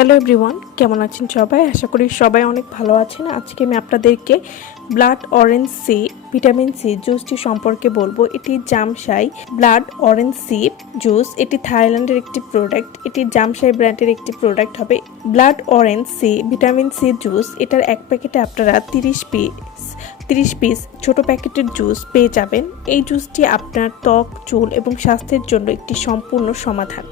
Hello everyone, কেমন আছেন সবাই? আশা করি সবাই অনেক ভালো আছেন। আজকে আমি আপনাদেরকে blood orange C vitamin C জুসটি সম্পর্কে বলবো। এটি জামশাই ব্লাড অরেঞ্জ সি জুস। এটি থাইল্যান্ডের একটি প্রোডাক্ট। এটি জামশাই ব্র্যান্ডের একটি প্রোডাক্ট হবে। Blood orange C vitamin C juice, এটার এক প্যাকেটে আপনারা 30 পিস ছোট প্যাকেটের জুস পেয়ে যাবেন। এই জুসটি আপনার ত্বক, চুল এবং স্বাস্থ্যের জন্য একটি সম্পূর্ণ সমাধান।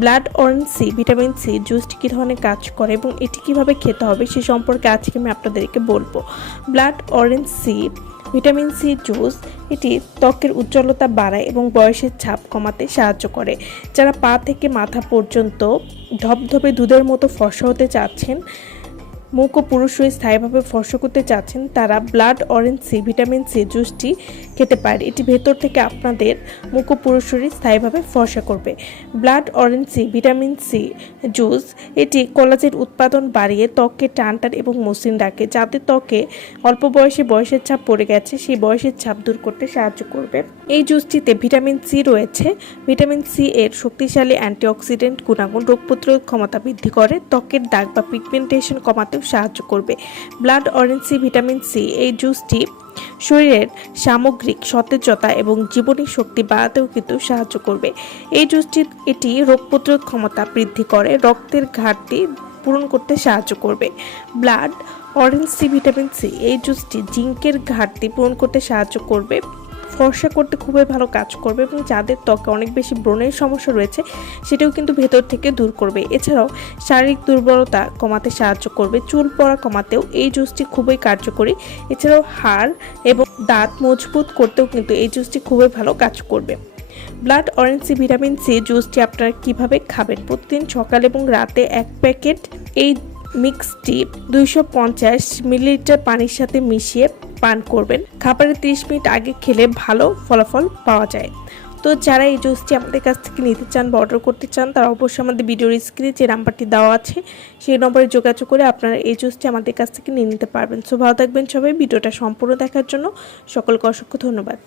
Blood orange C vitamin C জুসটি কী ধরনের কাজ করে এবং এটি কিভাবে খেতে হবে সে সম্পর্কে আজকে আমি আপনাদেরকে বলবো। Blood orange C vitamin C juice এটি ত্বকের উজ্জ্বলতা বাড়ায় এবং বয়সের ছাপ কমাতে সাহায্য করে। যারা পা থেকে মাথা পর্যন্ত ধবধবে দুধের মতো ফর্সা হতে চাচ্ছেন, মুখ ও পুরুষরা স্থায়ীভাবে ফর্সা করতে চাচ্ছেন, তারা blood orange C vitamin C জুসটি খেতে পারে। এটি ভেতর থেকে আপনাদের মুখ ও পুরুষরা স্থায়ীভাবে ফর্সা করবে। Blood orange C vitamin C juice এটি কোলাজেন উৎপাদন বাড়িয়ে ত্বককে টান এবং মসৃণ রাখে। যাদের ত্বকে অল্প বয়সে বয়সের ছাপ পড়ে গেছে, সেই বয়সের ছাপ দূর করতে সাহায্য করবে। এই জুসটিতে ভিটামিন সি রয়েছে। ভিটামিন সি এর শক্তিশালী অ্যান্টিঅক্সিডেন্ট গুণাগুণ রোগ প্রতিরোধ ক্ষমতা বৃদ্ধি করে, ত্বকের দাগ বা পিগমেন্টেশন কমাতে সাহায্য করবে। Blood orange C vitamin C এই জুসটি শরীরের সামগ্রিক সতেজতা এবং জীবনী শক্তি বাড়াতেও কিন্তু সাহায্য করবে। এই জুসটি এটি রোগ প্রতিরোধ ক্ষমতা বৃদ্ধি করে, রক্তের ঘাটতি পূরণ করতে সাহায্য করবে। Blood orange C vitamin C এই জুসটি জিঙ্কের ঘাটতি পূরণ করতে সাহায্য করবে, ফর্সা করতে খুবই ভালো কাজ করবে এবং যাদের ত্বকে অনেক বেশি ব্রণের সমস্যা রয়েছে সেটাও কিন্তু ভেতর থেকে দূর করবে। এছাড়াও শারীরিক দুর্বলতা কমাতে সাহায্য করবে, চুল পড়া কমাতেও এই জুসটি খুবই কার্যকরী। এছাড়াও হাড় এবং দাঁত মজবুত করতেও কিন্তু এই জুসটি খুবই ভালো কাজ করবে। Blood orange C vitamin C জুসটি আপনারা কিভাবে খাবেন? প্রতিদিন সকাল এবং রাতে এক প্যাকেট এই মিক্সটি 250 মিলিলিটার পানির সাথে মিশিয়ে পান করবেন। খাবারের 30 মিনিট আগে খেলে ভালো ফলাফল পাওয়া যায়। তো যারা এই জুসটি আমাদের কাছ থেকে নিতে চান বা অর্ডার করতে চান, তারা অবশ্যই আমাদের ভিডিওর স্ক্রিনে যে নাম্বারটি দেওয়া আছে সেই নম্বরে যোগাযোগ করে আপনারা এই জুসটি আমাদের কাছ থেকে নিয়ে নিতে পারবেন। সো ভালো থাকবেন সবাই। ভিডিওটা সম্পূর্ণ দেখার জন্য সকলকে অসংখ্য ধন্যবাদ।